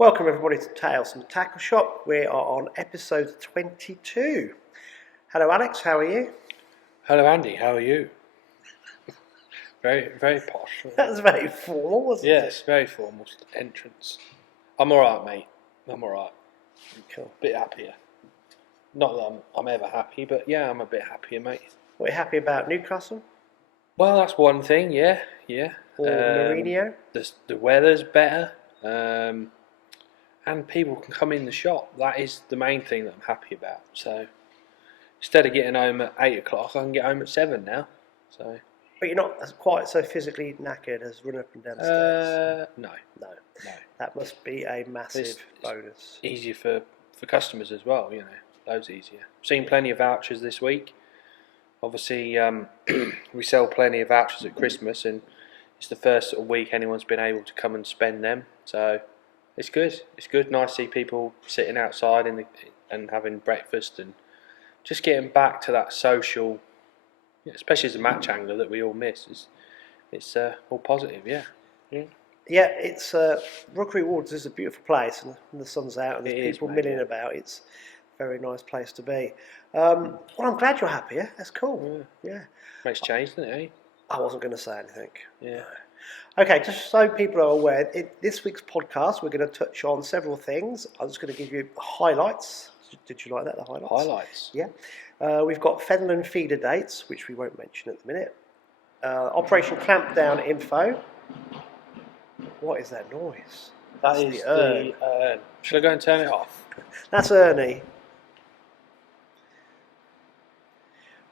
Welcome everybody to Tales from the Tackle Shop. We are on episode 22. Hello Alex, how are you? Hello Andy, how are you? Very posh. That was very formal, wasn't it? Yes, very formal entrance. I'm alright, mate. I'm alright. Cool. Bit happier. Not that I'm ever happy, but yeah, I'm a bit happier, mate. What are you happy about, Newcastle? Well, that's one thing, yeah. Or Mourinho? The weather's better, and people can come in the shop. That is the main thing that I'm happy about. So instead of getting home at 8 o'clock, I can get home at 7 now. So. But you're not quite so physically knackered as running up and down the stairs? No. That must be a massive bonus. Easier for customers as well, loads easier. Seen plenty of vouchers this week. Obviously, we sell plenty of vouchers at Christmas, and it's the first sort of week anyone's been able to come and spend them. So it's good. It's good. Nice to see people sitting outside and having breakfast and just getting back to that social, especially as a match angler that we all miss. It's all positive, yeah. Yeah, it's Rookery Waters is a beautiful place, and the sun's out and there's people milling about. It's a very nice place to be. Well, I'm glad you're happy. That's cool. Yeah. Makes change, doesn't it? I wasn't going to say anything. Yeah. Okay, just so people are aware, in this week's podcast we're going to touch on several things. I'm just going to give you highlights. Did you like that, the highlights? Highlights. Yeah. We've got Fenland Feeder dates, which we won't mention at the minute. Operation CLAMPDOWN info. What is that noise? That is the urn. Shall I go and turn it off? That's Ernie.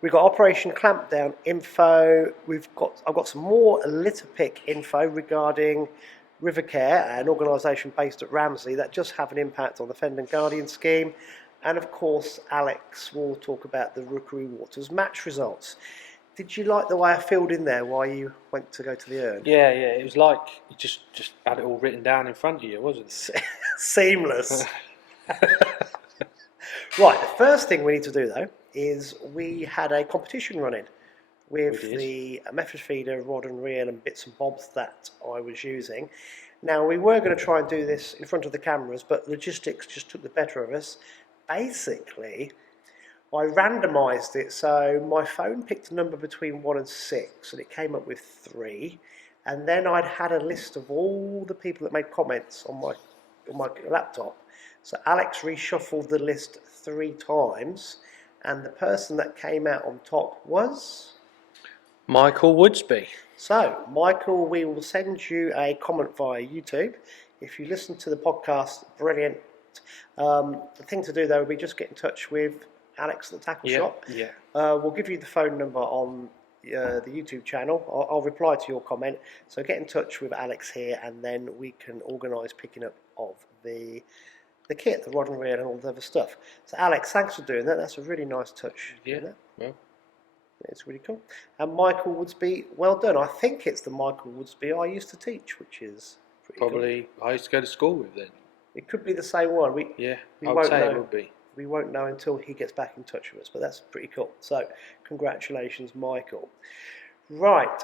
We've got Operation CLAMPDOWN info. I've got some more litter pick info regarding River Care, an organisation based at Ramsey that just have an impact on the Fenland Guardian scheme. And of course, Alex will talk about the Rookery Waters match results. Did you like the way I filled in there while you went to go to the urn? Yeah. It was like you just had it all written down in front of you, wasn't it? Seamless. Right, the first thing we need to do though is we had a competition running with the method feeder, rod and reel and bits and bobs that I was using. Now we were going to try and do this in front of the cameras, but logistics just took the better of us. Basically, I randomised it, so my phone picked a number between 1 and 6 and it came up with 3, and then I'd had a list of all the people that made comments on my laptop. So Alex reshuffled the list 3 times, and the person that came out on top was Michael Woodsby. So Michael, we will send you a comment via YouTube. If you listen to the podcast, brilliant. The thing to do though would be just get in touch with Alex at the Tackle Shop. Yeah. We'll give you the phone number on the YouTube channel. I'll reply to your comment. So get in touch with Alex here, and then we can organise picking up of the kit, the rod and reel and all the other stuff. So Alex, thanks for doing that. That's a really nice touch. Yeah. Well. It's really cool. And Michael Woodsby, well done. I think it's the Michael Woodsby I used to teach, which is pretty Probably cool. I used to go to school with then. It could be the same one. We I would say it would be. We won't know until he gets back in touch with us, but that's pretty cool. So, congratulations, Michael. Right,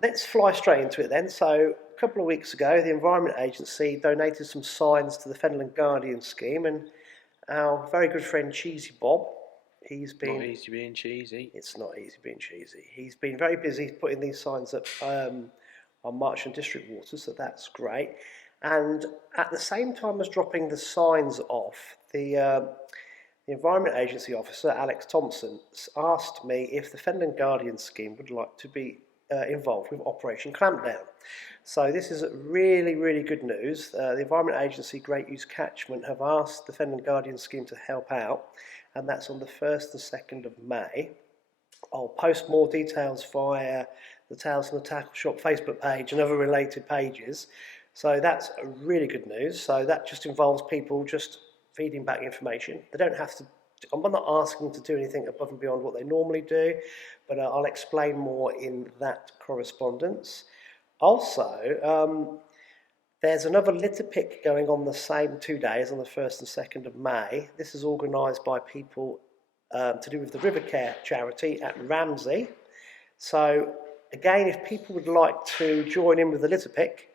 let's fly straight into it then. So, a couple of weeks ago, the Environment Agency donated some signs to the Fenland Guardian scheme, and our very good friend Cheesy Bob, he's been... Not easy being cheesy. It's not easy being cheesy. He's been very busy putting these signs up on March and District Waters, so that's great. And at the same time as dropping the signs off, the Environment Agency officer, Alex Thompson, asked me if the Fenland Guardian scheme would like to be involved with Operation CLAMPDOWN. So this is really, really good news. The Environment Agency Great Use Catchment have asked the Fenland Guardian scheme to help out, and that's on the 1st and 2nd of May. I'll post more details via the Tales from the Tackle Shop Facebook page and other related pages. So that's really good news. So that just involves people just feeding back information. They don't have to, I'm not asking them to do anything above and beyond what they normally do, but I'll explain more in that correspondence. Also, there's another litter pick going on the same 2 days, on the 1st and 2nd of May. This is organised by people to do with the River Care charity at Ramsey. So again, if people would like to join in with the litter pick,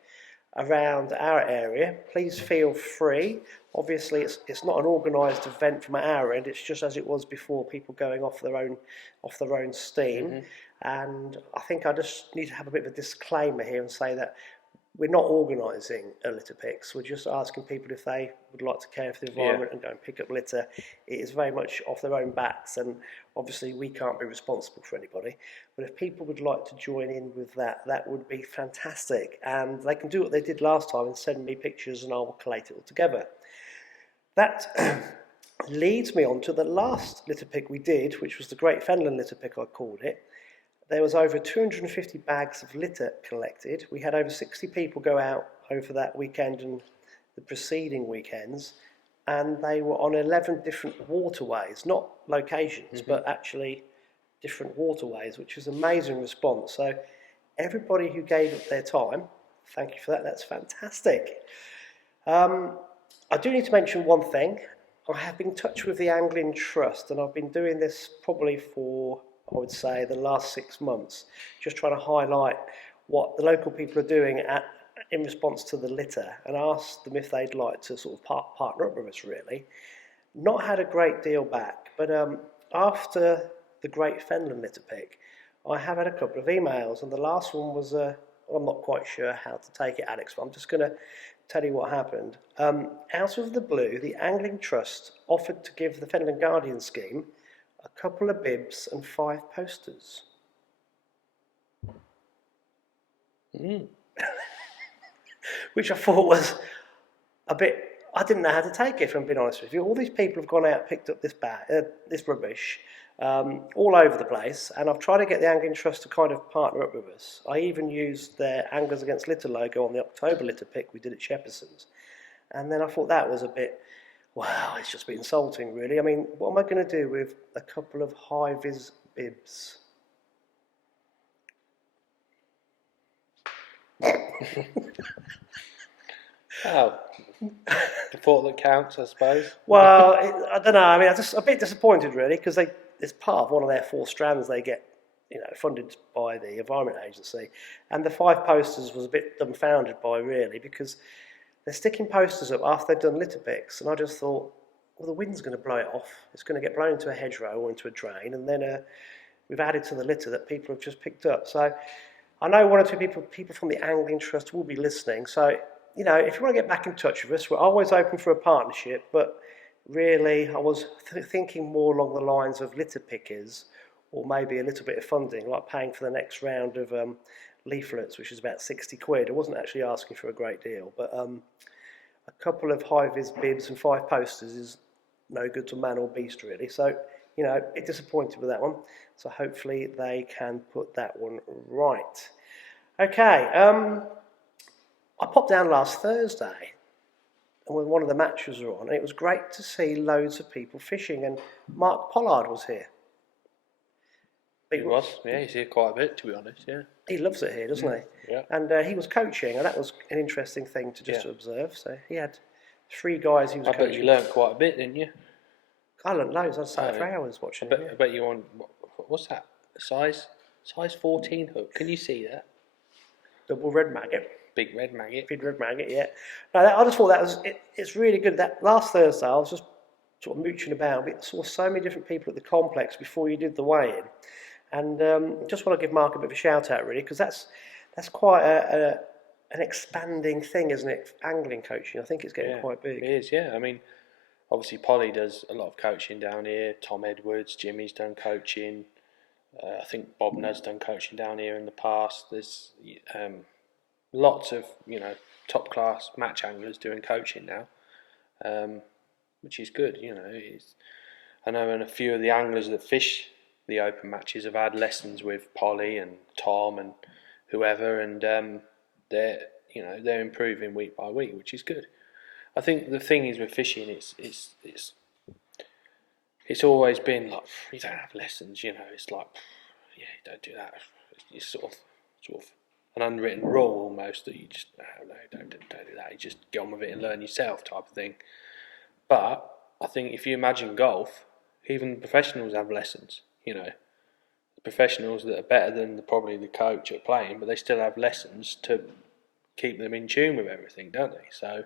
around our area, please feel free. Obviously, it's not an organised event from our end. It's just as it was before, people going off their own steam. And I think I just need to have a bit of a disclaimer here and say that we're not organising a litter picks. We're just asking people if they would like to care for the environment and go and pick up litter. It is very much off their own backs, and obviously we can't be responsible for anybody. But if people would like to join in with that, that would be fantastic. And they can do what they did last time and send me pictures, and I will collate it all together. That leads me on to the last litter pick we did, which was the Great Fenland litter pick, I called it. There was over 250 bags of litter collected. We had over 60 people go out over that weekend and the preceding weekends, and they were on 11 different waterways, not locations, but actually different waterways, which is an amazing response. So everybody who gave up their time, thank you for that, that's fantastic. I do need to mention one thing. I have been in touch with the Angling Trust, and I've been doing this probably for, I would say, the last 6 months, just trying to highlight what the local people are doing in response to the litter, and ask them if they'd like to sort of partner up with us, really. Not had a great deal back, but after the Great Fenland litter pick, I have had a couple of emails, and the last one was, I'm not quite sure how to take it, Alex, but I'm just going to tell you what happened. Out of the blue, the Angling Trust offered to give the Fenland Guardian scheme a couple of bibs and 5 posters. Which I thought was a bit, I didn't know how to take it, if I'm being honest with you. All these people have gone out and picked up this rubbish all over the place, and I've tried to get the Angling Trust to kind of partner up with us. I even used their Anglers Against Litter logo on the October litter pick we did at Shepperson's, and then I thought that was a bit, wow, it's just a bit insulting, really. I mean, what am I going to do with a couple of high-vis bibs? Oh, the thought that counts, I suppose. Well, I don't know. I mean, I'm just a bit disappointed, really, because it's part of one of their 4 strands they get, funded by the Environment Agency. And the 5 posters was a bit dumbfounded by, really, because they're sticking posters up after they've done litter picks, and I just thought, well, the wind's going to blow it off. It's going to get blown into a hedgerow or into a drain, and then we've added to the litter that people have just picked up. So I know 1 or 2 people from the Angling Trust will be listening. So, if you want to get back in touch with us, we're always open for a partnership, but really I was thinking more along the lines of litter pickers, or maybe a little bit of funding, like paying for the next round of leaflets, which is about 60 quid. I wasn't actually asking for a great deal, but a couple of high-vis bibs and 5 posters is no good to man or beast, really. So, a bit disappointed with that one. So hopefully they can put that one right. Okay, I popped down last Thursday, and when one of the matches were on, and it was great to see loads of people fishing, and Mark Pollard was here. He was, yeah, he's here quite a bit, to be honest, yeah. He loves it here, doesn't he? Yeah. And he was coaching, and that was an interesting thing to observe. So he had 3 guys he was coaching. I bet you learnt quite a bit, didn't you? I learnt loads. I sat for hours watching it. I bet you on, what's that, size 14 hook, can you see that? Double red maggot. Big red maggot. Big red maggot, yeah. No, I just thought that was, it's really good. That last Thursday I was just sort of mooching about. I saw so many different people at the complex before you did the weigh-in. And just want to give Mark a bit of a shout out, really, because that's quite an expanding thing, isn't it? Angling coaching, I think it's getting quite big. It is, yeah. I mean, obviously Polly does a lot of coaching down here. Tom Edwards, Jimmy's done coaching. I think Bob Nudd's done coaching down here in the past. There's lots of top class match anglers doing coaching now, which is good. I know, and a few of the anglers that fish the open matches have had lessons with Polly and Tom and whoever, and they're improving week by week, which is good. I think the thing is with fishing, it's always been like, you don't have lessons, it's like, you don't do that. It's sort of an unwritten rule almost, that you just don't do that. You just get on with it and learn yourself, type of thing. But I think if you imagine golf, even professionals have lessons. Professionals that are better than probably the coach at playing, but they still have lessons to keep them in tune with everything, don't they? So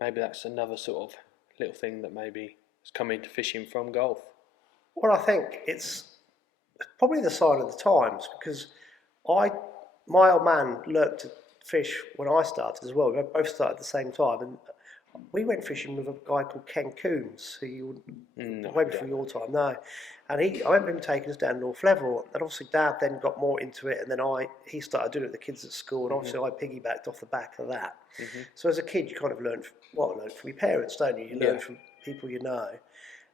maybe that's another sort of little thing that maybe has come into fishing from golf. Well, I think it's probably the sign of the times, because my old man learnt to fish when I started as well. We both started at the same time, and we went fishing with a guy called Ken Coombs, who you way before your time, no. And I remember him taking us down North Level, and obviously Dad then got more into it, and then he started doing it with the kids at school, and obviously I piggybacked off the back of that. So as a kid, you kind of learn from your parents, don't you? You learn from people you know.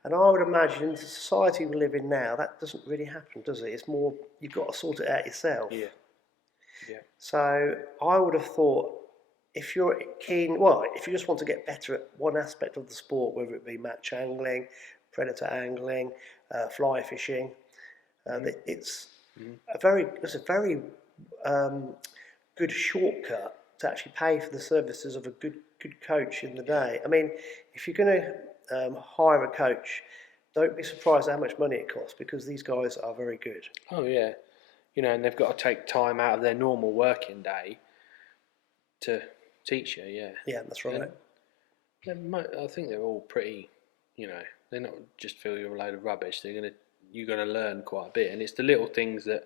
And I would imagine in the society we live in now, that doesn't really happen, does it? It's more, you've got to sort it out yourself. Yeah. So I would have thought, if you're keen, if you just want to get better at one aspect of the sport, whether it be match angling, predator angling, fly fishing, it's a very good shortcut to actually pay for the services of a good coach in the day. I mean, if you're going to hire a coach, don't be surprised how much money it costs, because these guys are very good. Oh yeah, and they've got to take time out of their normal working day to teach you. Yeah, that's right. I think they're all pretty, they're not just feel you're a load of rubbish. You're gonna learn quite a bit, and it's the little things that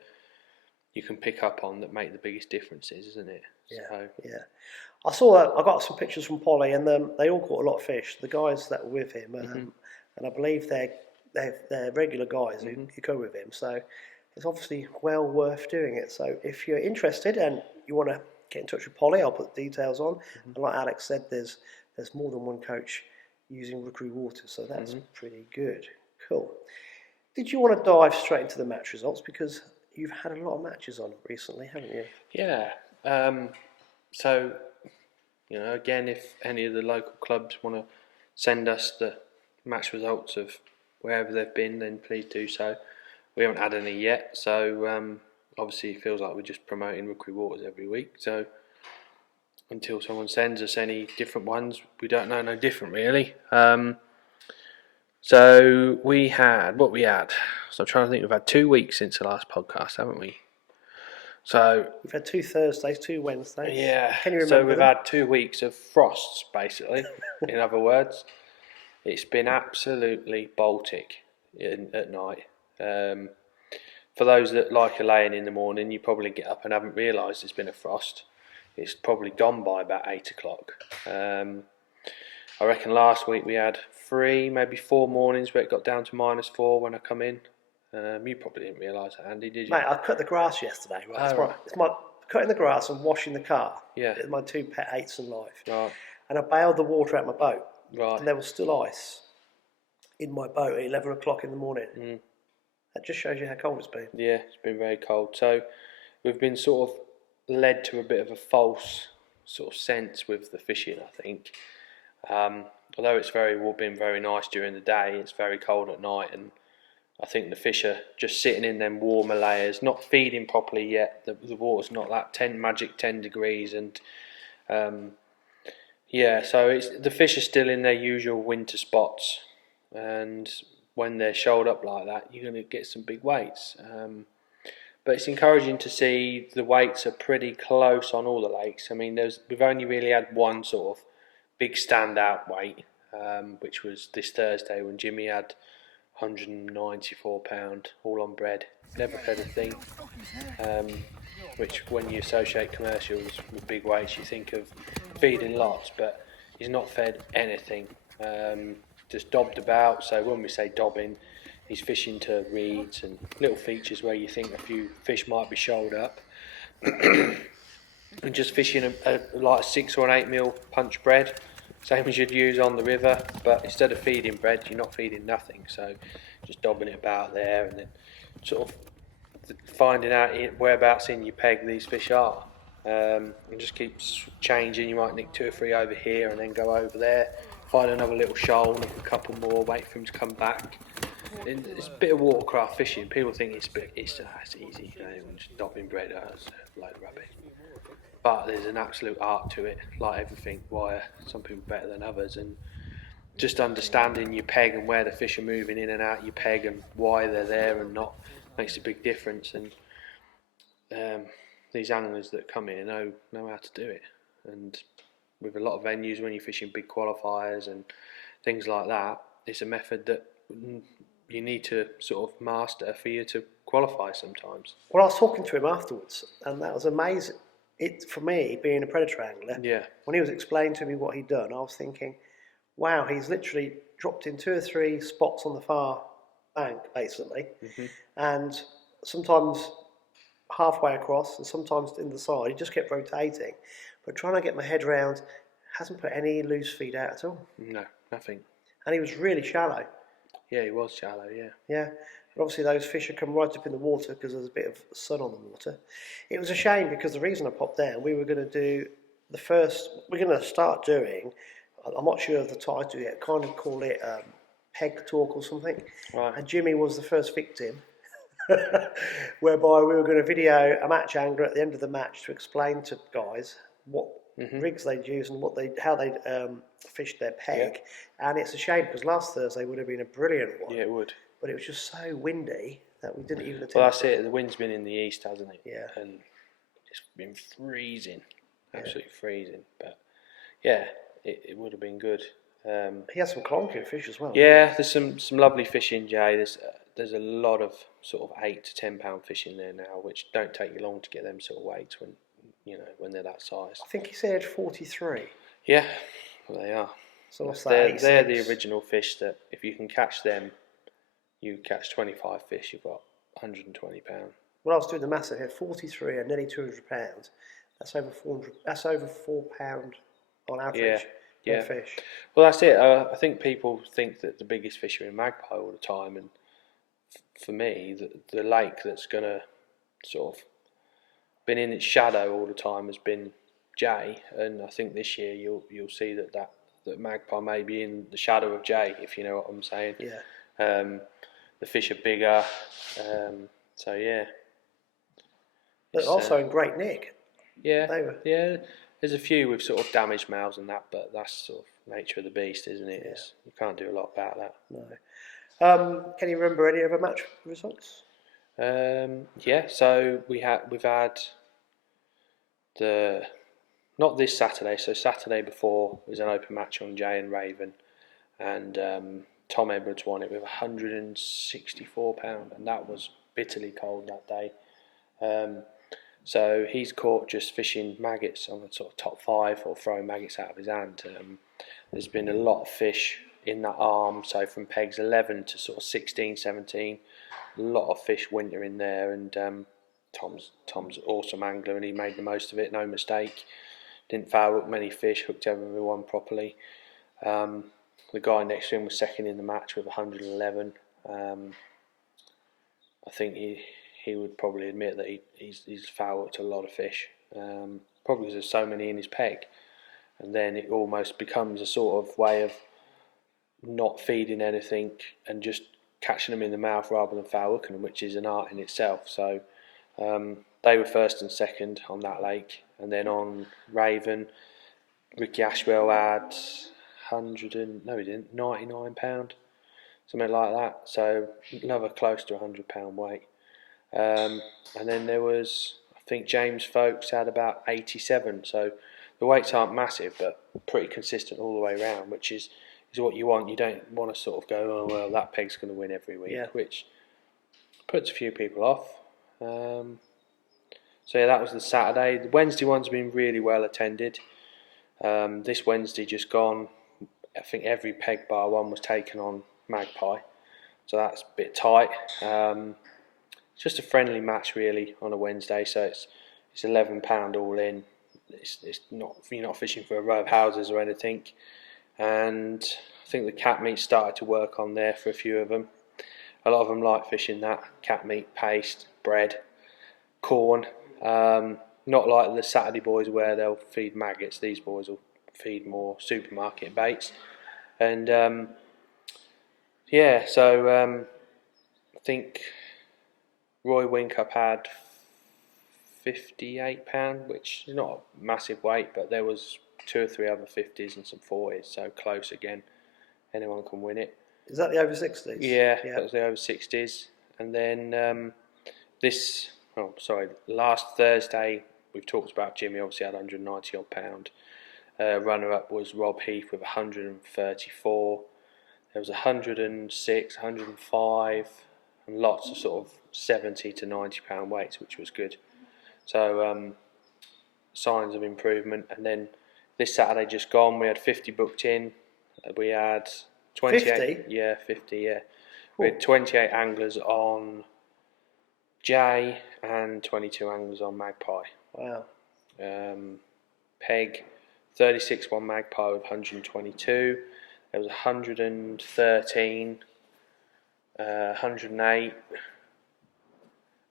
you can pick up on that make the biggest differences, isn't it? Yeah. I got some pictures from Polly, and they all caught a lot of fish. The guys that were with him, and I believe they're regular guys who go with him. So it's obviously well worth doing it. So if you're interested and you want to get in touch with Polly, I'll put the details on. And like Alex said, there's more than one coach using Rookery Waters, so that's pretty good. Cool. Did you want to dive straight into the match results, because you've had a lot of matches on recently, haven't you? Yeah. So, again, if any of the local clubs want to send us the match results of wherever they've been, then please do so. We haven't had any yet, so obviously it feels like we're just promoting Rookery Waters every week. So until someone sends us any different ones, we don't know no different really. So we had what we had. So I'm trying to think. We've had 2 weeks since the last podcast, haven't we? So we've had 2 Thursdays, 2 Wednesdays. Yeah. Can you remember So we've them? had 2 weeks of frosts, basically. In other words, it's been absolutely Baltic at night. For those that like a laying in the morning, you probably get up and haven't realised there's been a frost. It's probably gone by about 8 o'clock. I reckon last week we had 3, maybe 4 mornings where it got down to -4 when I come in. You probably didn't realise that, Andy, did you? Mate, I cut the grass yesterday. Right? It's my cutting the grass and washing the car. Yeah. It's my 2 pet hates in life. Right. And I bailed the water out my boat. Right. And there was still ice in my boat at 11 o'clock in the morning. That just shows you how cold it's been. Yeah, it's been very cold. So we've been sort of led to a bit of a false sort of sense with the fishing, I think. Although it's been very nice during the day, it's very cold at night, and I think the fish are just sitting in them warmer layers, not feeding properly yet. The water's not that magic 10 degrees, and so the fish are still in their usual winter spots, and when they're shoaled up like that, you're going to get some big weights. But it's encouraging to see the weights are pretty close on all the lakes. I mean, we've only really had one sort of big standout weight, which was this Thursday when Jimmy had 194 pound all on bread, never fed a thing, which when you associate commercials with big weights you think of feeding lots, but he's not fed anything, just dobbed about. So when we say dobbing, he's fishing to reeds and little features where you think a few fish might be shoaled up, and just fishing like a 6 or an 8 mil punch bread, same as you'd use on the river, but instead of feeding bread, you're not feeding nothing. So just dobbing it about there, and then sort of finding out whereabouts in your peg these fish are, and just keep changing. You might nick 2 or 3 over here and then go over there, find another little shoal, nick a couple more, wait for him to come back. And it's a bit of watercraft fishing. People think it's easy, just dobbing bread, it's a load of rubbish. But there's an absolute art to it, like everything. Why are some people better than others? And just understanding your peg and where the fish are moving in and out your peg and why they're there and not makes a big difference. And these anglers that come here know how to do it, and with a lot of venues when you're fishing big qualifiers and things like that, it's a method that you need to sort of master for you to qualify sometimes. Well, I was talking to him afterwards, and that was amazing. It for me, being a predator angler, Yeah. when he was explaining to me what he'd done, I was thinking, wow, he's literally dropped in 2 or 3 spots on the far bank, basically, and sometimes halfway across, and sometimes in the side. He just kept rotating, but trying to get my head round, hasn't put any loose feed out at all. No, nothing. And he was really shallow. Yeah, he was shallow. Yeah. Yeah. But obviously those fish have come right up in the water because there's a bit of sun on the water. It was a shame because the reason I popped down, we were going to do we're going to start doing, I'm not sure of the title yet, kind of call it Peg Talk or something. Right. And Jimmy was the first victim, whereby we were going to video a match angler at the end of the match to explain to guys what rigs they'd use and how they'd fished their peg. Yeah. And it's a shame because last Thursday would have been a brilliant one. Yeah, it would. But it was just so windy that we didn't even attempt. Well, that's it. The wind's been in the east, hasn't it? Yeah. And it's been freezing, absolutely freezing. But yeah, it would have been good. He has some clonking fish as well. Yeah, there's some lovely fish in, Jay. There's a lot of sort of 8 to 10 pound fish in there now, which don't take you long to get them sort of weights when they're that size. I think he said 43. Yeah, well, they are. So what's that? They're the original fish that if you can catch them, you catch 25 fish, you've got 120 pound. Well, I was doing the maths here. 43 and nearly 200 pounds. That's over 400. That's over £4 on average. Yeah. Fish. Well, that's it. I think people think that the biggest fish are in magpie all the time, and for me, the lake that's going to sort of been in its shadow all the time has been Jay, and I think this year you'll see that magpie may be in the shadow of Jay, if you know what I'm saying. Yeah. The fish are bigger, so yeah. But also in great nick. Yeah. Yeah. There's a few with sort of damaged mouths and that, but that's sort of nature of the beast, isn't it? Yeah. You can't do a lot about that. No. Can you remember any other match results? Yeah. So we've had not this Saturday. So Saturday before was an open match on Jay and Raven, and Tom Edwards won it with £164, and that was bitterly cold that day. So he's caught just fishing maggots on the sort of top 5 or throwing maggots out of his hand. There's been a lot of fish in that arm, so from pegs 11 to sort of 16, 17, a lot of fish winter in there, and Tom's an awesome angler and he made the most of it, no mistake. Didn't foul hook many fish, hooked everyone properly. The guy next to him was second in the match with 111. I think he would probably admit that he's foul hooked a lot of fish, probably because there's so many in his peg, and then it almost becomes a sort of way of not feeding anything and just catching them in the mouth rather than foul hooking them, which is an art in itself. So they were first and second on that lake, and then on Raven, Ricky Ashwell had 99 pound, something like that. So another close to £100 weight. And then there was, I think James Folks had about 87. So the weights aren't massive, but pretty consistent all the way around, which is what you want. You don't want to sort of go, oh well, that peg's going to win every week, which puts a few people off. So yeah, that was the Saturday. The Wednesday one's been really well attended. This Wednesday just gone, I think every peg bar one was taken on magpie, so that's a bit tight. It's just a friendly match really on a Wednesday, so it's £11 all in. It's not, you're not fishing for a row of houses or anything, and I think the cat meat started to work on there for a few of them. A lot of them like fishing that cat meat, paste, bread, corn. Not like the Saturday boys where they'll feed maggots. These boys will feed more supermarket baits, and so I think Roy Winkup had £58, which is not a massive weight, but there was 2 or 3 other 50s and some 40s, so close again. Anyone can win it. Is that the over 60s? Yeah, that was the over 60s. And then this last Thursday we've talked about Jimmy. Obviously had 190 odd pound. Runner up was Rob Heath with 134. There was 106, 105, and lots of sort of 70 to 90 pound weights, which was good. So signs of improvement. And then this Saturday just gone, we had 50 booked in. We had 28. 50? Yeah, 50. Yeah, Cool. we had 28 anglers on Jay and 22 anglers on Magpie. Wow. Peg, 36 on Magpie with 122. There was 113, 108,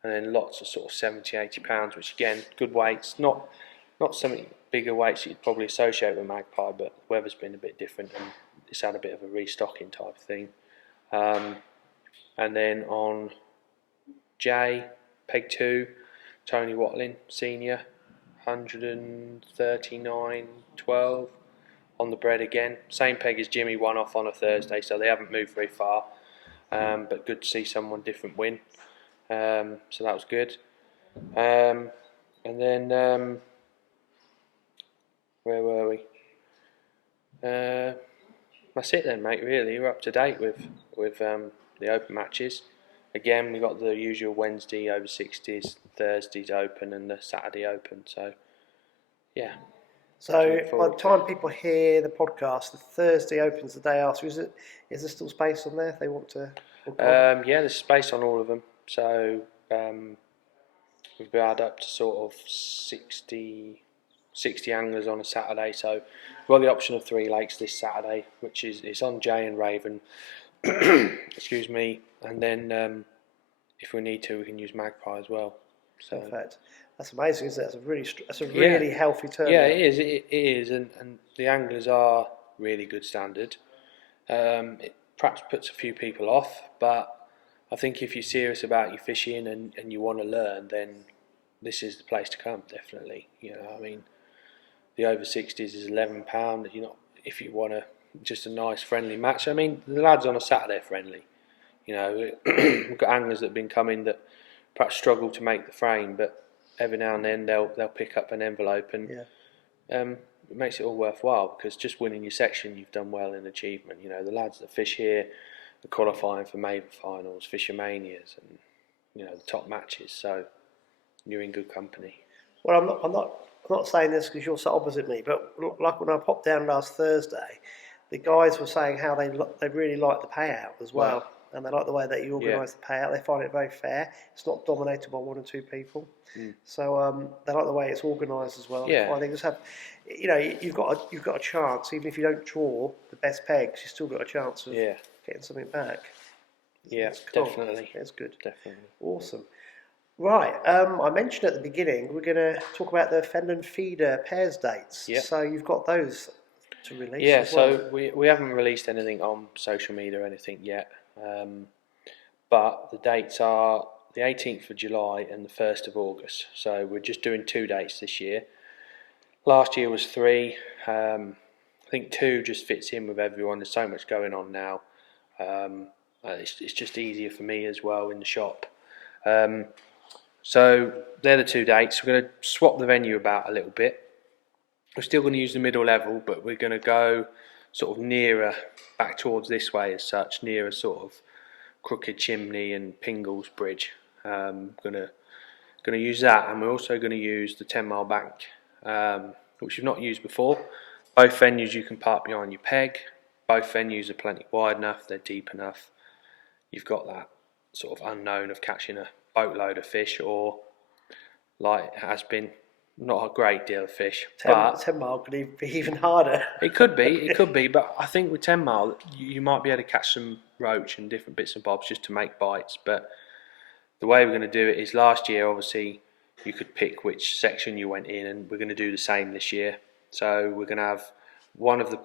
and then lots of sort of 70, 80 pounds, which again, good weights. Not some bigger weights that you'd probably associate with Magpie, but the weather's been a bit different and it's had a bit of a restocking type thing. And then on J, Peg 2, Tony Watling, senior, 139.12 on the bread again. Same peg as Jimmy, one off on a Thursday, so they haven't moved very far. But good to see someone different win. So that was good. And then where were we? That's it then, mate. Really, we're up to date with the open matches. Again, we got the usual Wednesday over 60s, Thursdays open, and the Saturday open. So, yeah. So by the time people hear the podcast, the Thursday opens the day after. Is there still space on there if they want to? Yeah, there's space on all of them. So we've got up to sort of 60 anglers on a Saturday. So we've got the option of 3 lakes this Saturday, which is on Jay and Raven. Excuse me. And then if we need to, we can use Magpie as well. So. Perfect. That's amazing, isn't it? That's a really healthy turnout. Yeah, it is. It is, and the anglers are really good standard. It perhaps puts a few people off, but I think if you're serious about your fishing and you want to learn, then this is the place to come. Definitely. You know, I mean, the over 60s is £11. If you want just a nice friendly match. I mean, the lads on a Saturday are friendly. You know, we've got anglers that have been coming that perhaps struggle to make the frame, but every now and then they'll pick up an envelope, and it makes it all worthwhile, because just winning your section, you've done well in achievement. You know, the lads that fish here are qualifying for Maven finals, Fishermanias, and the top matches. So you're in good company. Well, I'm not saying this because you're so opposite me, but like when I popped down last Thursday, the guys were saying how they really like the payout as well. Wow. And they like the way that you organise the payout. They find it very fair. It's not dominated by 1 or 2 people. So they like the way it's organised as well. Yeah. I think just have, you've got a chance, even if you don't draw the best pegs, you've still got a chance of getting something back. Yeah, cool. Definitely. It's good. Definitely. Awesome. Right, I mentioned at the beginning we're going to talk about the Fenland Feeder pairs dates. Yep. So you've got those to release. Yeah, as well. so we haven't released anything on social media or anything yet. But the dates are the 18th of July and the 1st of August. So we're just doing 2 dates this year. Last year was 3. I think 2 just fits in with everyone. There's so much going on now. It's just easier for me as well in the shop. So they're the 2 dates. We're going to swap the venue about a little bit. We're still going to use the middle level, but we're going to go sort of nearer, back towards this way as such, nearer sort of Crooked Chimney and Pingles Bridge. Going to use that, and we're also going to use the 10 Mile Bank, which we've not used before. Both venues you can park behind your peg. Both venues are plenty wide enough, they're deep enough. You've got that sort of unknown of catching a boatload of fish, or like it has been, not a great deal of fish. 10 Mile could be even harder. It could be, but I think with 10 Mile you might be able to catch some roach and different bits and bobs just to make bites. But the way we're going to do it is, last year obviously you could pick which section you went in, and we're going to do the same this year. So we're going to have one of the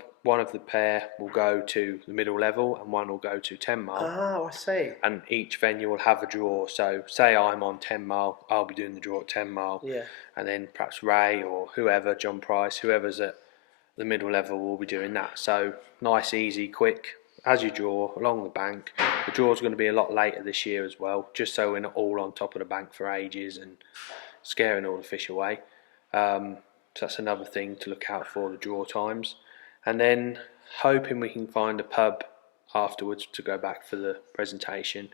pair will go to the middle level and one will go to 10 Mile. Oh, I see. And each venue will have a draw. So say I'm on 10 Mile, I'll be doing the draw at 10 Mile. Yeah. And then perhaps Ray or whoever, John Price, whoever's at the middle level will be doing that. So nice, easy, quick, as you draw along the bank, The draws are going to be a lot later this year as well, just so we're not all on top of the bank for ages and scaring all the fish away. So that's another thing to look out for, the draw times. And then hoping we can find a pub afterwards to go back for the presentation.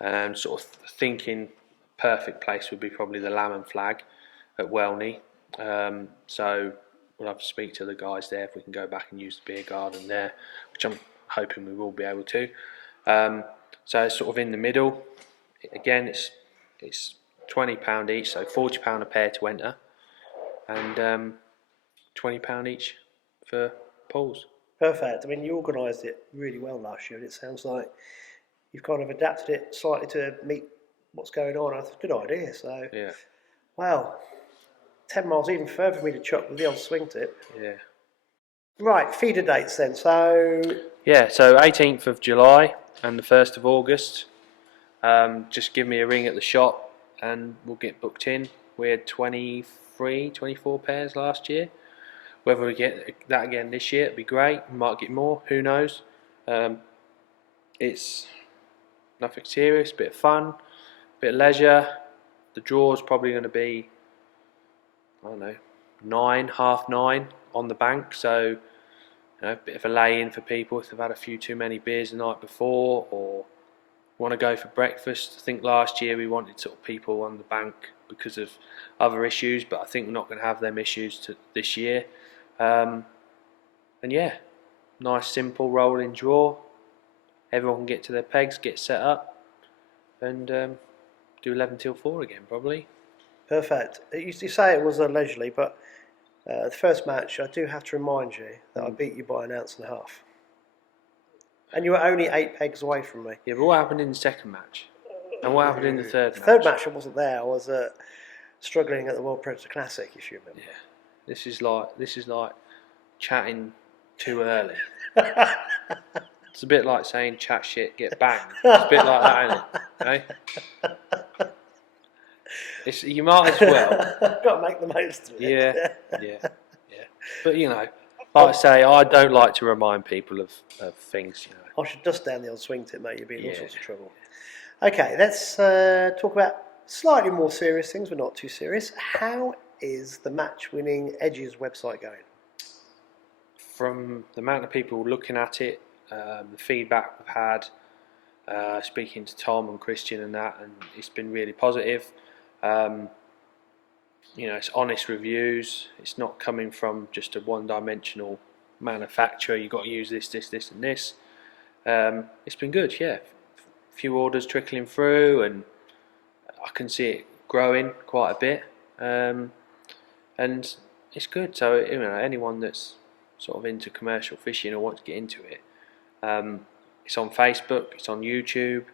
Sort of thinking perfect place would be probably the Lamb and Flag at Welney. So we'll have to speak to the guys there if we can go back and use the beer garden there, which I'm hoping we will be able to. So it's sort of in the middle. Again, it's £20 each, so £40 a pair to enter, and £20 each for pools. Perfect. I mean, you organised it really well last year, and it sounds like you've kind of adapted it slightly to meet what's going on. That's a good idea. So, Yeah. wow, 10 miles even further for me to chuck with the old swing tip. Yeah. Right, feeder dates then. So, Yeah, so 18th of July and the 1st of August. Just give me a ring at the shop and we'll get booked in. We had 23, 24 pairs last year. Whether we get that again this year, it'd be great. We might get more, who knows. It's nothing serious, bit of fun, bit of leisure. The draw's probably going to be, I don't know, 9, half 9 on the bank. So, a bit of a lay-in for people if they've had a few too many beers the night before or want to go for breakfast. I think last year we wanted sort of people on the bank because of other issues, but I think we're not going to have them issues this year. And yeah, nice simple rolling draw. Everyone can get to their pegs, get set up, and do 11 till 4 again probably. perfect. You say it was a leisurely, but the first match, I do have to remind you that I beat you by 1.5 ounces. And you were only 8 pegs away from me. Yeah, but what happened in the second match? And what happened in the third match? The third match I wasn't there. I was struggling at the World Predator Classic, if you remember. Yeah. This is like chatting too early. It's a bit like saying chat shit, get banged. It's a bit like that, isn't it? Okay? You might as well. Got to make the most of it. Yeah. But like I say, I don't like to remind people of things. I should dust down the old swing tip, mate. You'll be in all sorts of trouble. Okay, let's talk about slightly more serious things, but not too serious. How is the match-winning Edges website going? From the amount of people looking at it, the feedback we've had, speaking to Tom and Christian and that, and it's been really positive. It's honest reviews. It's not coming from just a one-dimensional manufacturer. You've got to use this, and this. It's been good, yeah. A few orders trickling through, and I can see it growing quite a bit. And it's good. So anyone that's sort of into commercial fishing or wants to get into it, it's on Facebook, it's on YouTube.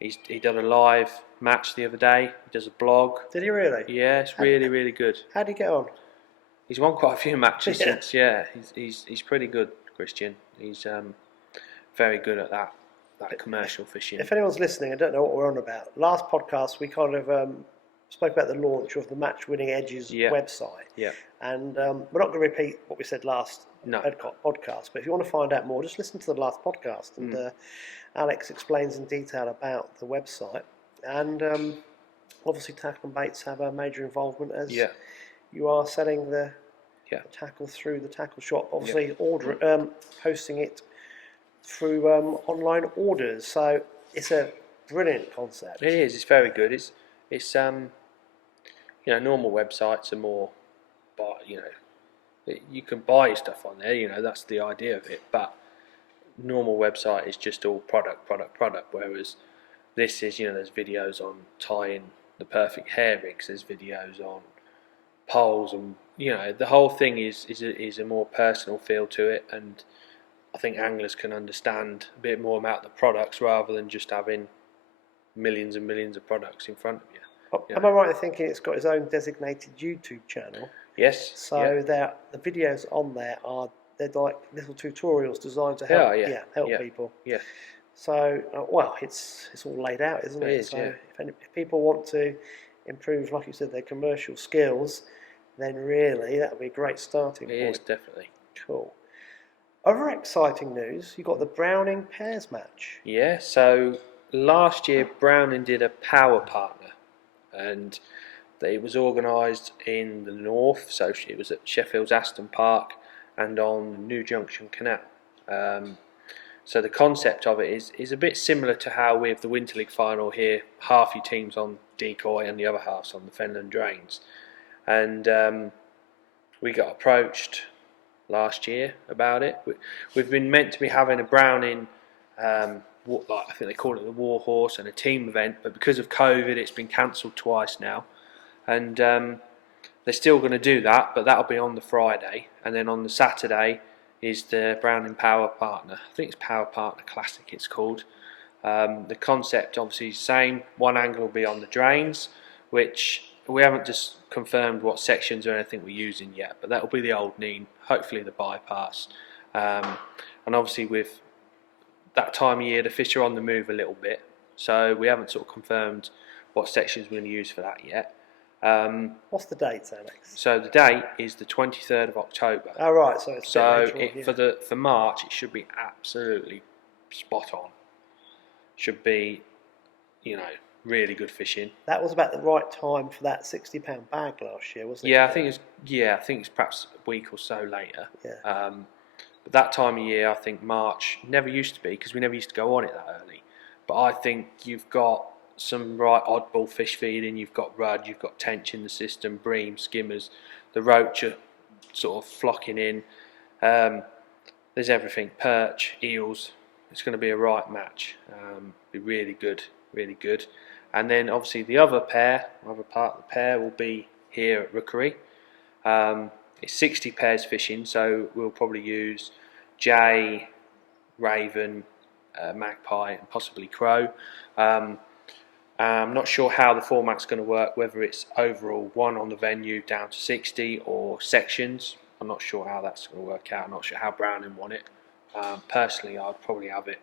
He did a live match the other day. He does a blog. Did he really? Yeah, it's really good. How did he get on? He's won quite a few matches since. Yeah, he's pretty good, Christian. He's very good at that commercial fishing. If anyone's listening, I don't know what we're on about. Last podcast we kind of spoke about the launch of the Match-Winning Edges website. Yeah. And we're not going to repeat what we said last podcast, but if you want to find out more, just listen to the last podcast. And Alex explains in detail about the website. And obviously Tackle and Baits have a major involvement as you are selling the tackle through the tackle shop. Obviously hosting it through online orders. So it's a brilliant concept. It is. It's very good. It's normal websites are more, but you can buy stuff on there. That's the idea of it. But normal website is just all product. Whereas this is, there's videos on tying the perfect hair rigs. There's videos on poles, and the whole thing is a more personal feel to it. And I think anglers can understand a bit more about the products rather than just having millions and millions of products in front of you. Am I right in thinking it's got its own designated YouTube channel? Yes. So the videos on there they're like little tutorials designed to help people. Yeah. So it's all laid out, isn't it? It is, so if people want to improve, like you said, their commercial skills, then really that would be a great starting point. It is, definitely. Cool. Other exciting news, you got the Browning pairs match. Yeah, so last year Browning did a power partner, and it was organised in the north, so it was at Sheffield's Aston Park and on New Junction Canal. So the concept of it is a bit similar to how we have the Winter League final here, half your team's on decoy and the other half's on the Fenland drains. And we got approached last year about it. We've been meant to be having a Browning, like I think they call it the War Horse, and a team event, but because of COVID it's been cancelled twice now. And they're still going to do that, but that'll be on the Friday, and then on the Saturday is the Browning Power Partner. I think it's Power Partner Classic it's called. The concept obviously is the same. One angle will be on the drains, which we haven't just confirmed what sections or anything we're using yet, but that'll be the Old Neen, hopefully the bypass. And obviously with that time of year the fish are on the move a little bit, so we haven't sort of confirmed what sections we're going to use for that yet. What's the date, Alex? So the date is the 23rd of October. Oh right, so it's a bit later on, for March it should be absolutely spot on. Should be, really good fishing. That was about the right time for that £60 bag last year, wasn't it? Yeah, I think it's perhaps a week or so later. Yeah. But that time of year, I think March never used to be, because we never used to go on it that early. But I think you've got some right oddball fish feeding. You've got rudd, you've got tench in the system, bream, skimmers, the roach are sort of flocking in. There's everything, perch, eels. It's going to be a right match. Be really good, really good. And then obviously the other part of the pair will be here at Rookery. It's 60 pairs fishing, so we'll probably use jay, raven, magpie and possibly crow. I'm not sure how the format's going to work, whether it's overall one on the venue down to 60 or sections. I'm not sure how that's going to work out. I'm not sure how Browning want it. Personally, I'd probably have it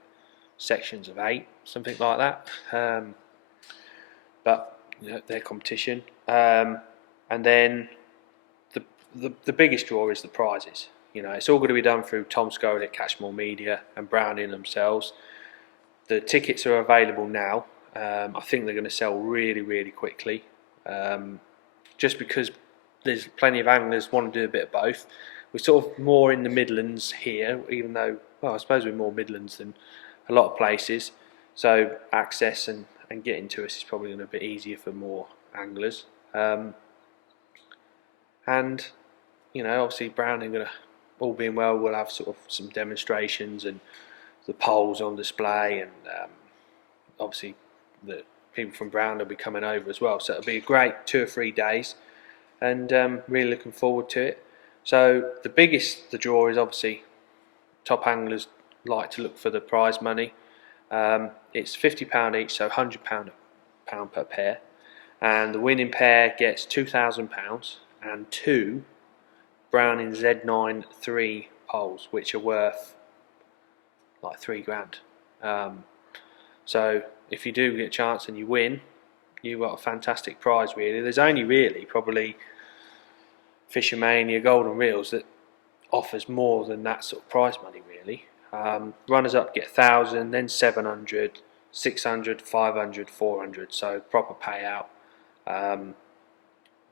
sections of 8, something like that. But their competition. And then the biggest draw is the prizes. It's all going to be done through Tom Scully at Catchmore Media and Browning themselves. The tickets are available now. I think they're going to sell really, really quickly, just because there's plenty of anglers want to do a bit of both. We're sort of more in the Midlands here, even though, well, I suppose we're more Midlands than a lot of places, so access and getting to us is probably going to be easier for more anglers. And obviously Browning, all being well, we'll have sort of some demonstrations and the poles on display, and obviously the people from Brown will be coming over as well, so it'll be a great 2 or 3 days, and really looking forward to it. So the draw is obviously top anglers like to look for the prize money. It's £50 each, so £100 per pair, and the winning pair gets £2,000 and 2 Browning Z9 3 poles, which are worth like £3,000. So if you do get a chance and you win, you've got a fantastic prize really. There's only really probably Fishermania Golden Reels that offers more than that sort of prize money really. Runners up get 1,000, then 700, 600, 500, 400, so proper payout. I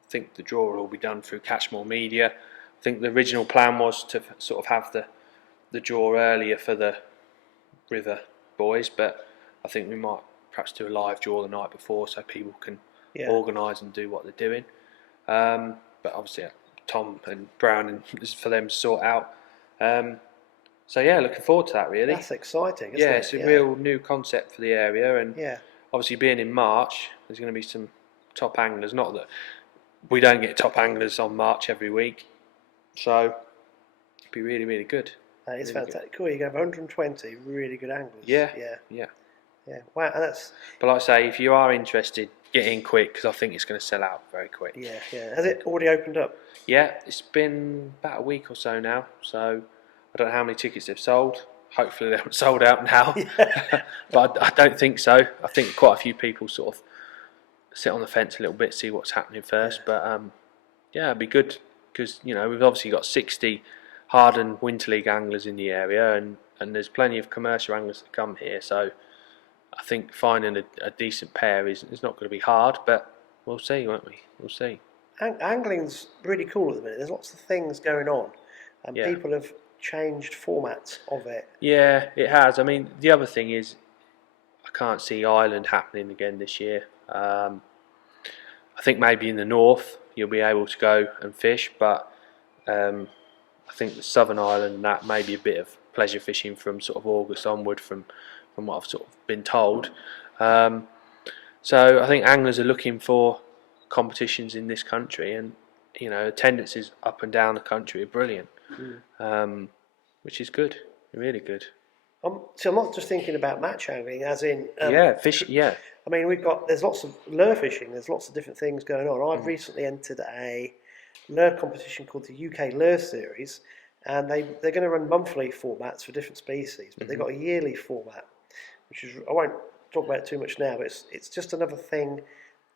think the draw will all be done through Catchmore Media. I think the original plan was to sort of have the draw earlier for the River boys, but I think we might perhaps do a live draw the night before so people can organise and do what they're doing. But obviously Tom and Brown is for them to sort out. So yeah, looking forward to that really. That's exciting, isn't it? It's a real new concept for the area, and obviously being in March, there's going to be some top anglers. Not that we don't get top anglers on March every week, so it'll be really, really good. That is really fantastic. Cool. You have 120 really good anglers. Yeah. Wow, and that's. But like I say, if you are interested, get in quick, because I think it's going to sell out very quick. Yeah. Has it already opened up? Yeah, it's been about a week or so now, so I don't know how many tickets they've sold. Hopefully they haven't sold out now. But I don't think so. I think quite a few people sort of sit on the fence a little bit, see what's happening first. But it'd be good, because we've obviously got 60 hardened winter league anglers in the area, and there's plenty of commercial anglers that come here. So I think finding a decent pair is not going to be hard, but we'll see, won't we? We'll see. Angling's really cool at the minute. There's lots of things going on, and Yeah. people have changed formats of it. Yeah, it has. I mean, the other thing is, I can't see Ireland happening again this year. I think maybe in the north you'll be able to go and fish, but I think the Southern Ireland, that may be a bit of pleasure fishing from sort of August onward, from what I've sort of been told. So I think anglers are looking for competitions in this country, and attendances up and down the country are brilliant, which is good, really good. So I'm not just thinking about match angling, as in fish. Yeah, I mean, there's lots of lure fishing. There's lots of different things going on. I've recently entered a lure competition called the UK Lure Series, and they're going to run monthly formats for different species, but they've got a yearly format, which is, I won't talk about it too much now, but it's just another thing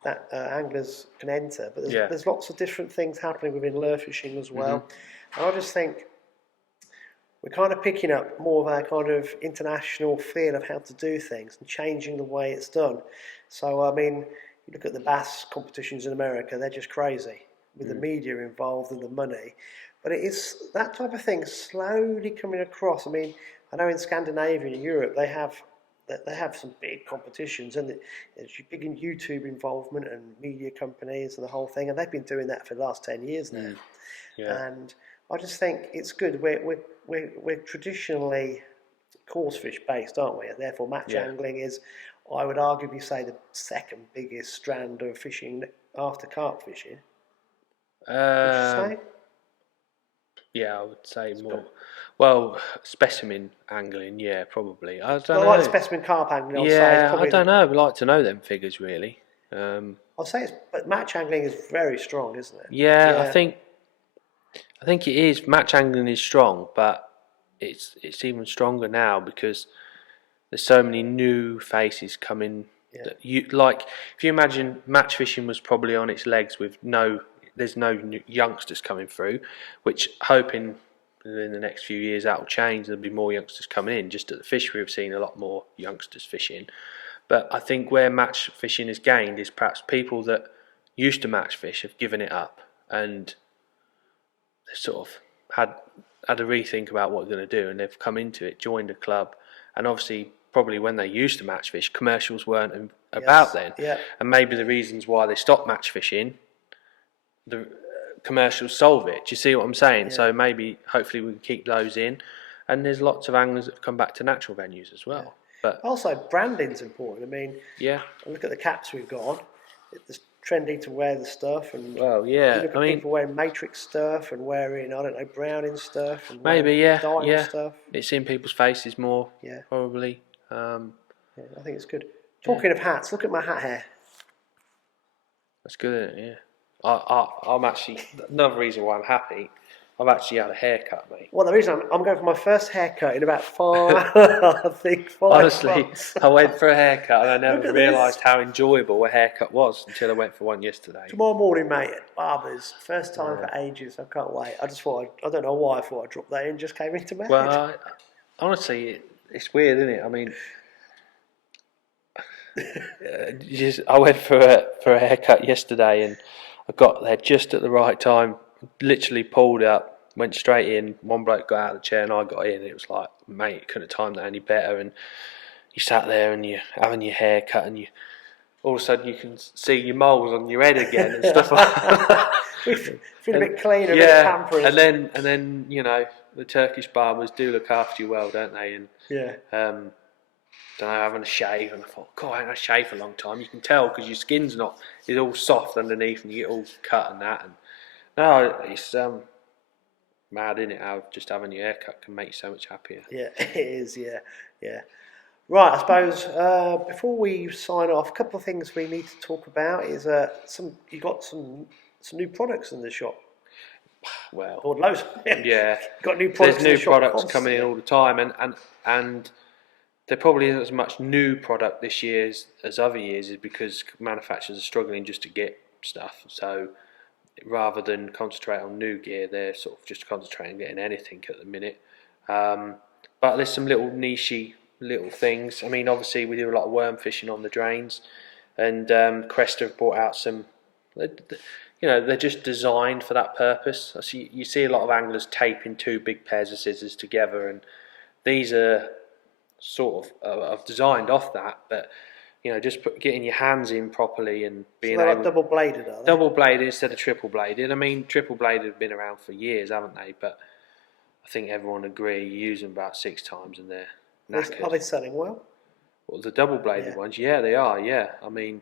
that anglers can enter. But there's lots of different things happening within lure fishing as well, and I just think we're kind of picking up more of our kind of international feel of how to do things and changing the way it's done. So, I mean, you look at the bass competitions in America, they're just crazy with the media involved and the money. But it is that type of thing slowly coming across. I mean, I know in Scandinavia and Europe they have some big competitions, and there's big in YouTube involvement and media companies and the whole thing, and they've been doing that for the last 10 years now. And I just think it's good. We're traditionally coarse fish based, aren't we? And therefore, match angling is, I would arguably say, the second biggest strand of fishing after carp fishing. Would you say? Yeah, I would say more. Well, specimen angling, yeah, probably. I don't know. Like the specimen carp angling, I don't know. I'd like to know them figures, really. I'll say but match angling is very strong, isn't it? Yeah, I think it is. Match angling is strong, but it's even stronger now because there's so many new faces coming. That if you imagine match fishing was probably on its legs with there's no new youngsters coming through, which hoping in the next few years that will change. There'll be more youngsters coming in. Just at the fishery, we've seen a lot more youngsters fishing. But I think where match fishing has gained is perhaps people that used to match fish have given it up, and they've sort of had a rethink about what they're going to do, and they've come into it, joined a club, and obviously probably when they used to match fish, commercials weren't about then, and maybe the reasons why they stopped match fishing, the commercials solve it. Do you see what I'm saying? So maybe, hopefully, we can keep those in, and there's lots of anglers that have come back to natural venues as well. But also, branding's important. I mean, look at the caps we've got on. It's trendy to wear the stuff, and you look at people wearing Matrix stuff and wearing, I don't know, Browning stuff, and Diamond stuff. It's in people's faces more, probably. I think it's good. Talking of hats, look at my hat hair. That's good, isn't it? Yeah. I'm actually, another reason why I'm happy, I've actually had a haircut, mate. Well, the reason I'm going for my first haircut in about 5 Honestly, months. I went for a haircut and I never realised how enjoyable a haircut was until I went for one yesterday. Tomorrow morning, mate, at Barber's. First time for ages. I can't wait. I don't know why I thought I'd drop that in, just came into my head. Well, honestly, it's weird, isn't it? I mean, I went for a haircut yesterday and I got there just at the right time. Literally pulled up, went straight in. One bloke got out of the chair and I got in. It was like, mate, you couldn't have timed that any better. And you sat there and you're having your hair cut, and all of a sudden you can see your moles on your head again and stuff like that. Feel a bit cleaner, a bit pampering. And then the Turkish barbers do look after you well, don't they? And don't know, having a shave, and I thought, God, I haven't shaved for a long time. You can tell because your skin's it's all soft underneath, and you get all cut and that. And no, it's mad, isn't it? How just having your haircut can make you so much happier. Yeah, it is. Yeah. Right, I suppose before we sign off, a couple of things we need to talk about is you got some new products in the shop. Well, or loads. Yeah, got new products. There's new products coming in all the time, and there probably isn't as much new product this year as other years, is because manufacturers are struggling just to get stuff. So rather than concentrate on new gear, they're sort of just concentrating on getting anything at the minute. But there's some little nichey little things. I mean, obviously we do a lot of worm fishing on the drains, and Cresta have brought out some. They're just designed for that purpose. You see a lot of anglers taping 2 big pairs of scissors together, and these are sort of designed off that, but just getting your hands in properly and being so they're able. like double bladed, are they? Double bladed instead of triple bladed. I mean, triple bladed have been around for years, haven't they? But I think everyone agree you use them about 6 times and they're knackered. Are they selling well? Well, the double bladed ones, yeah, they are. Yeah, I mean,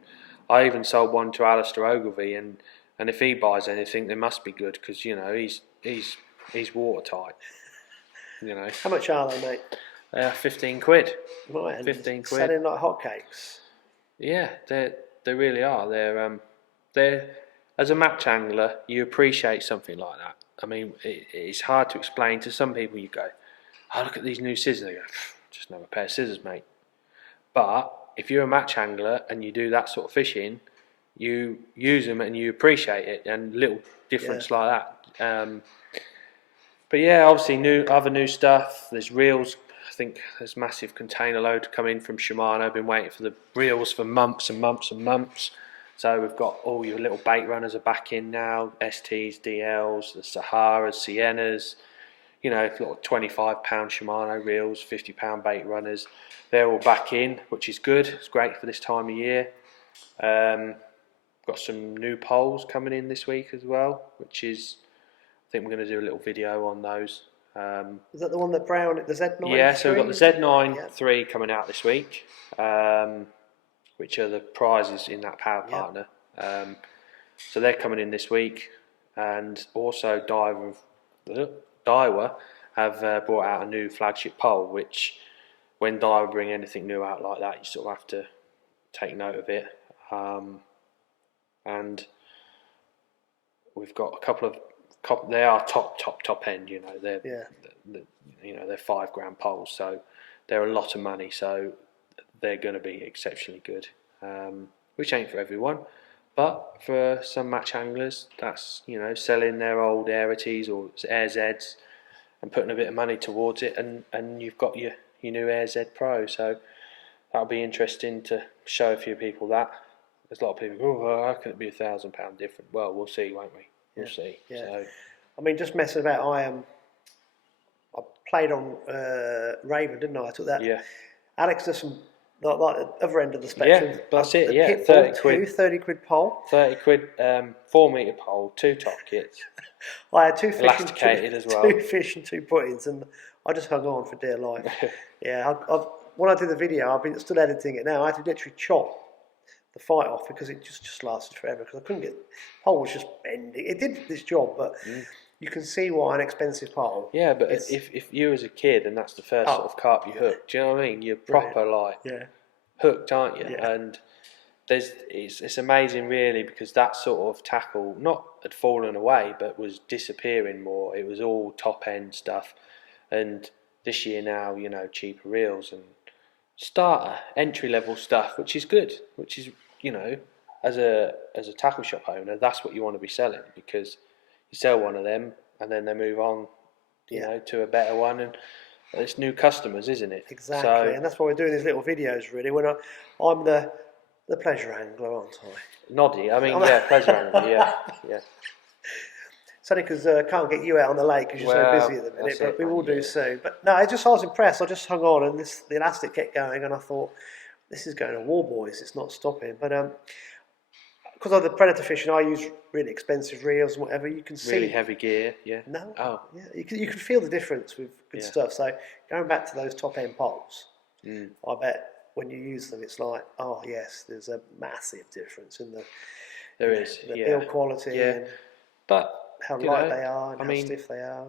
I even sold one to Alistair Ogilvie, and if he buys anything, they must be good because he's watertight. How much are they, mate? 15 quid. Right, and 15 quid. Selling like hotcakes. Yeah, they really are. They're as a match angler, you appreciate something like that. I mean, it's hard to explain to some people. You go, oh, look at these new scissors. They go, just another pair of scissors, mate. But if you're a match angler and you do that sort of fishing, you use them and you appreciate it, and little difference like that. But yeah, obviously other new stuff. There's reels. I think there's massive container load coming from Shimano. I've been waiting for the reels for months and months and months. So we've got all your little bait runners are back in now. STs, DLs, the Saharas, Siennas. Little £25 Shimano reels, £50 bait runners. They're all back in, which is good. It's great for this time of year. Got some new poles coming in this week as well, which is, I think we're going to do a little video on those. Is that the one that Brown, the Z9? Yeah, so we've got the Z9 3 coming out this week, which are the prizes in that power partner. So they're coming in this week, and also Daiwa have brought out a new flagship pole, which when Daiwa bring anything new out like that, you sort of have to take note of it. And we've got a couple of. They are top end. They're £5,000 poles, so they're a lot of money. So they're going to be exceptionally good, which ain't for everyone, but for some match anglers, that's selling their old Airities or Air Zs and putting a bit of money towards it, and you've got your new Air Z Pro. So that'll be interesting to show a few people that. There's a lot of people go, oh, how can it be £1,000 different? Well, we'll see, won't we? We'll see. Yeah. So, I mean, just messing about. I played on Raven, didn't I? I took that. Yeah. Alex does some like the other end of the spectrum. Yeah, that's it. Yeah, 30 quid pole. 30 quid, 4 metre pole, 2 top kits. I had 2 fish, elasticated as well. 2 fish and 2 puttings, and I just hung on for dear life. Yeah, when I did the video, I've been still editing it now. I had to literally chop the fight off because it just lasted forever because I couldn't get. The pole was just bending. It did this job, but you can see why an expensive pole. Yeah, but if you as a kid and that's the first sort of carp you hook, do you know what I mean? You're proper hooked, aren't you? Yeah. And it's amazing really, because that sort of tackle not had fallen away but was disappearing more. It was all top end stuff, and this year now cheaper reels and starter entry level stuff, which is good, which is as a tackle shop owner, that's what you want to be selling, because you sell one of them and then they move on to a better one, and it's new customers, isn't it? Exactly. So, and that's why we're doing these little videos really, when I'm the pleasure angler, aren't I? Noddy, I mean, pleasure angler, yeah. It's only because I can't get you out on the lake because you're so busy at the minute, but we will do soon. But no, I was impressed. I just hung on, and the elastic kept going, and I thought, this is going to war, boys. It's not stopping. But because of the predator fishing, I use really expensive reels and whatever. You can see really heavy gear, yeah. No, oh, yeah, you can feel the difference with good stuff. So going back to those top end poles, I bet when you use them, it's like, oh yes, there's a massive difference in the build quality, and but how light they are and how stiff they are.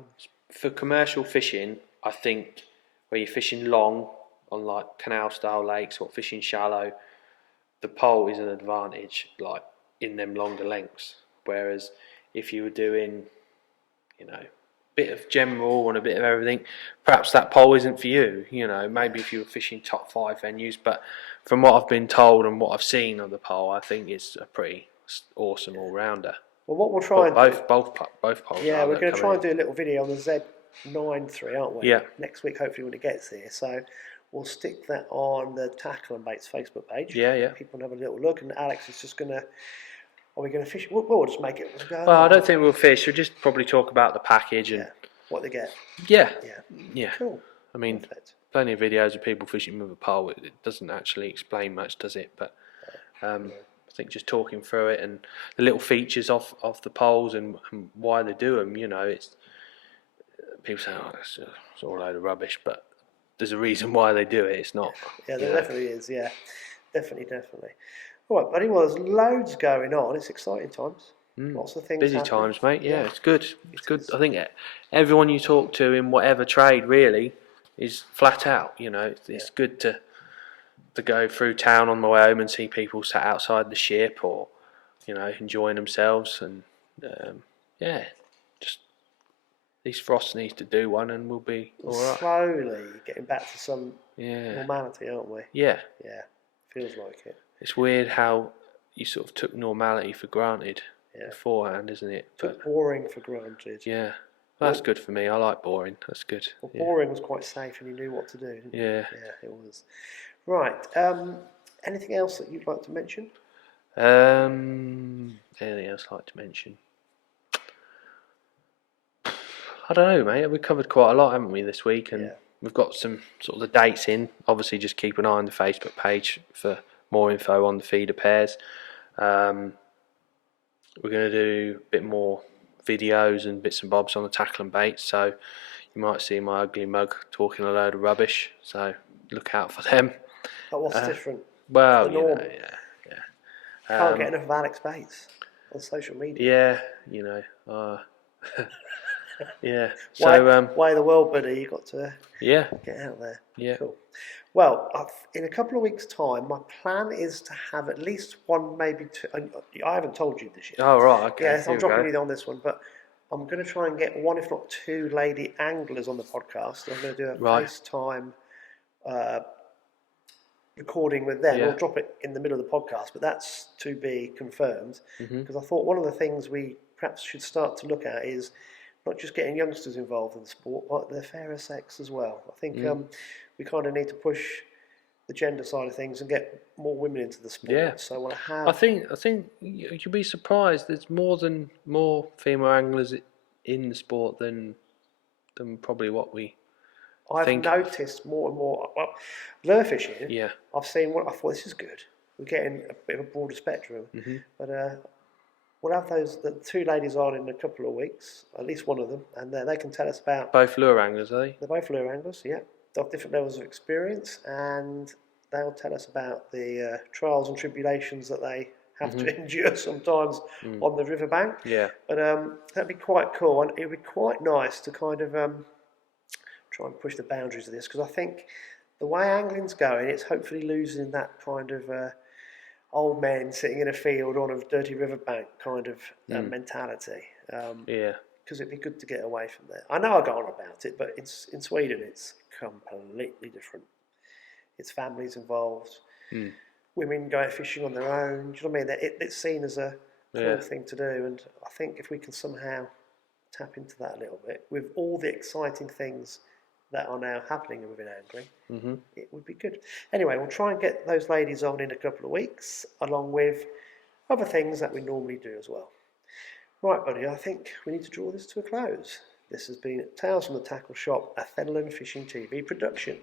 For commercial fishing, I think where you're fishing long on like canal style lakes or fishing shallow, the pole is an advantage, like in them longer lengths. Whereas if you were doing, a bit of general and a bit of everything, perhaps that pole isn't for you. Maybe if you were fishing top 5 venues, but from what I've been told and what I've seen on the pole, I think it's a pretty awesome all rounder. Well, what we'll try and both poles. yeah, are we're that going to try coming and do a little video on the Z93, aren't we? Yeah. Next week, hopefully, when it gets here. So we'll stick that on the Tackle and Baits Facebook page. Yeah. People can have a little look, and Alex is just going to. Are we going to fish? We'll just make it. Well, I don't think we'll fish. We'll just probably talk about the package and what they get. Yeah. Cool. I mean, Perfect. plenty of videos of people fishing with a pole. It doesn't actually explain much, does it? But I think just talking through it and the little features of the poles and why they do them, it's people say, oh, it's all a load of rubbish, but there's a reason why they do it. It's not. Yeah, there definitely is. Yeah, definitely. All right, buddy. Well, there's loads going on. It's exciting times. Lots of things. Busy happening. times, mate. Yeah, it's good. It's good. I think everyone you talk to in whatever trade really is flat out. It's good to go through town on the way home and see people sat outside the ship or enjoying themselves and just these frosts needs to do one and we'll be all right. Slowly getting back to some normality, aren't we? Yeah. Feels like it. It's weird how you sort of took normality for granted beforehand, isn't it? Took boring for granted. Yeah. That's good for me. I like boring. That's good. Well, boring was quite safe and you knew what to do, didn't you? Yeah, it was. Right. Anything else that you'd like to mention? Anything else I'd like to mention? I don't know, mate. We've covered quite a lot, haven't we, this week? And we've got some sort of the dates in. Obviously, just keep an eye on the Facebook page for more info on the feeder pairs. We're going to do a bit more videos and bits and bobs on the tackle and baits. So you might see my ugly mug talking a load of rubbish. So look out for them. But what's different? Well, Can't get enough of Alex Bates on social media. So way the world, buddy. You got to get out there. Yeah. Cool. Well, in a couple of weeks' time, my plan is to have at least one, maybe two. I haven't told you this yet. Oh right, okay. Yes, I'm dropping you on this one, but I'm going to try and get one, if not two, lady anglers on the podcast. I'm going to do a FaceTime recording with them. I'll drop it in the middle of the podcast, but that's to be confirmed. Because I thought one of the things we perhaps should start to look at is not just getting youngsters involved in the sport, but the fairer sex as well. I think we kind of need to push the gender side of things and get more women into the sport. Yeah. So I want to have. I think you'll be surprised. There's more female anglers in the sport than probably what we. I've noticed more and more. Well, lure fishing. Yeah. I've seen what I thought. This is good. We're getting a bit of a broader spectrum. But we'll have the two ladies on in a couple of weeks, at least one of them, and they can tell us about. Both lure anglers, are they? They're both lure anglers. Yeah. They have different levels of experience, and they'll tell us about the trials and tribulations that they have to endure sometimes on the riverbank. Yeah. But that'd be quite cool, and it'd be quite nice to kind of try and push the boundaries of this, because I think the way angling's going, it's hopefully losing that kind of old men sitting in a field on a dirty riverbank kind of mentality. Because it'd be good to get away from that. I know I go on about it, but in Sweden it's completely different. It's families involved, women going fishing on their own. Do you know what I mean? It's seen as a cool thing to do, and I think if we can somehow tap into that a little bit with all the exciting things that are now happening within angling, it would be good. Anyway, we'll try and get those ladies on in a couple of weeks, along with other things that we normally do as well. Right, buddy, I think we need to draw this to a close. This has been Tales from the Tackle Shop, a Fenland Fishing TV production.